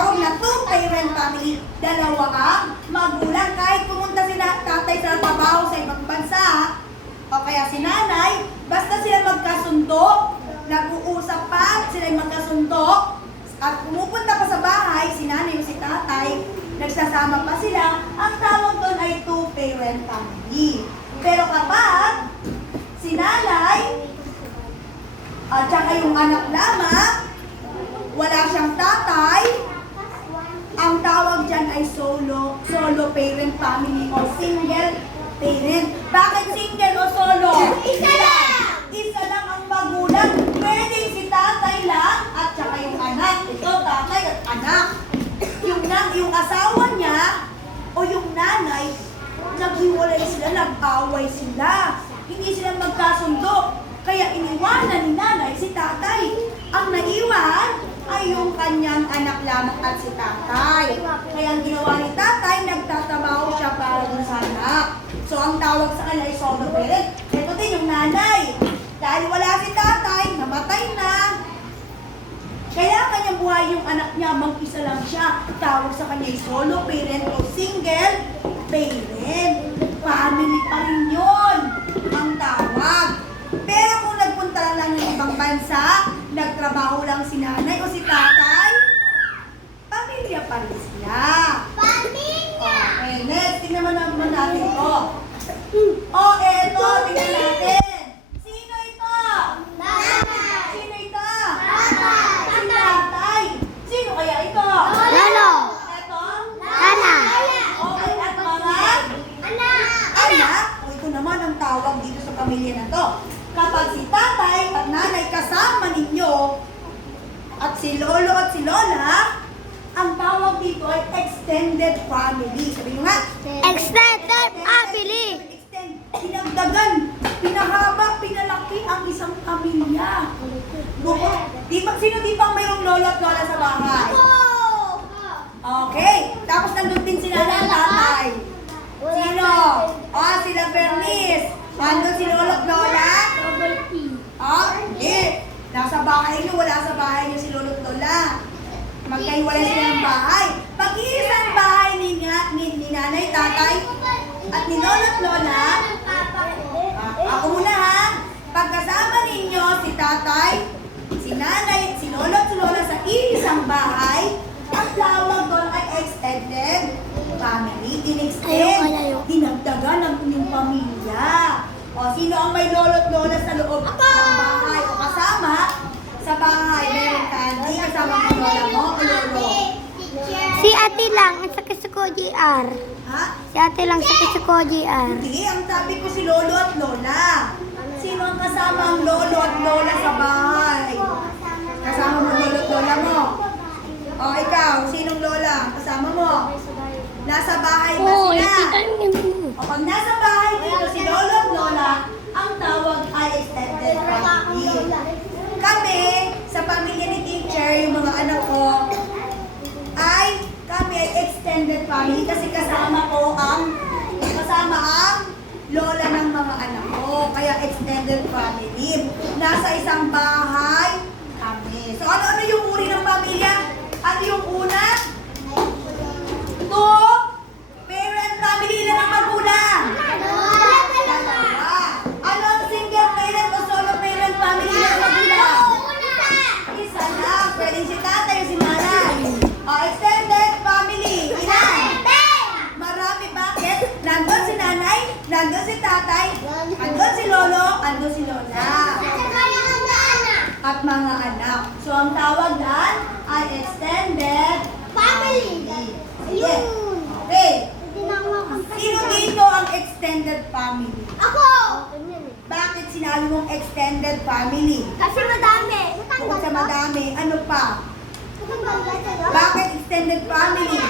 tinatawag na two-parent family. Dalawa ang magulang. Kahit pumunta sila tatay sa trabaho sa ibang bansa, o kaya si nanay, basta sila magkasundo, nag-uusap pa, sila magkasundo, at pumupunta pa sa bahay, si nanay o si tatay, nagsasama pa sila, ang tawag doon ay two-parent family. Pero kapag si nanay, at saka yung anak lamang, wala siyang tatay, ang tawag dyan ay solo, parent family o single parent. Bakit single o solo? Isa lang! Isa lang ang magulang. Pwede si tatay lang at saka yung anak. Ito, tatay at anak. Yung, na, yung asawa niya o yung nanay, naghiwalay sila, nag-away sila. Hindi sila magkasundo. Kaya iniwanan ni nanay si tatay. Ang naiwan ay yung kanyang anak lamang at si tatay. Kaya ang ginawa ni tatay, nagtatabaho siya para dun sa anak. So ang tawag sa kanya ay solo parent. Ito din yung nanay. Dahil wala si tatay, namatay na. Kaya kanyang buhay yung anak niya, mag-isa lang siya. Tawag sa kanya ay solo parent o single parent. Family pa rin yun bansa, nagtrabaho lang si nanay o si tatay, pamilya pa rin sila. Pamilya! Okay, next, tingnan naman natin to. O, eto, tingnan natin. Sino ito? Tatay! Sino ito? Tatay! Si tatay. Sino kaya ito? Lolo! Ito? Nana! Okay, at mga Anak! anak. O, ito naman ang tawag dito sa pamilya na to. Kapag si tatay at nanay kasama ninyo, at si lolo at si lola, ang tawag dito ay extended family. Sabi nyo nga, Extended family! Extend, pinagdagan, pinahaba, pinalaki ang isang pamilya. Bukod, di ba, sino di ba mayroong lolo at lola sa bahay? Okay, tapos nandun din sila ng tatay. Sino? Oh, sila Bernice. Nandun si lolo at lola? Oh, hindi. Nasa bahay niyo, wala sa bahay niyo si lolo at lola. Magkahiwalay sila ng bahay. Pag-iisang bahay ni, nga- ni, ni nanay, tatay, at ni lolo at lola, Ah, ako muna ha. Pagkasama ninyo si tatay, si nanay, si lolo at si lola sa isang bahay, ang tawag doon ay extended family. Ayaw. Dinagdagan ng inyong pamilya. O, sino ang may lolo at lola sa loob ng bahay o kasama sa bahay? Meron ka, hindi kasama mo lola mo o lolo. Si ate lang, ang sakit sa ko GR. Ha? Si ate lang sakit sa ko GR. Hindi, ang sabi ko si lolo at lola. Sino ang kasama ang lolo at lola sa bahay? Kasama mo lolo at lola mo? O ikaw, sinong lola? ang Kasama mo? Nasa bahay ba sila? mo. O pag nasa bahay dito si lolo at lola, ang tawag ay extended family. Kami, sa pamilya ni teacher, yung mga anak ko, ay kami ay extended family kasi kasama ko ang kasama ang lola ng mga anak ko. Kaya extended family. Nasa isang bahay kami. So ano-ano yung nanay, nandun si tatay, nandun si lolo, nandun si lola. At mga anak. So, ang tawag dyan ay extended Family. Sige. Okay. Sino dito ang extended family? Ako! Bakit sinabi mong extended family? Kasi madami. Bukod sa madami, ano pa? Bakit extended family?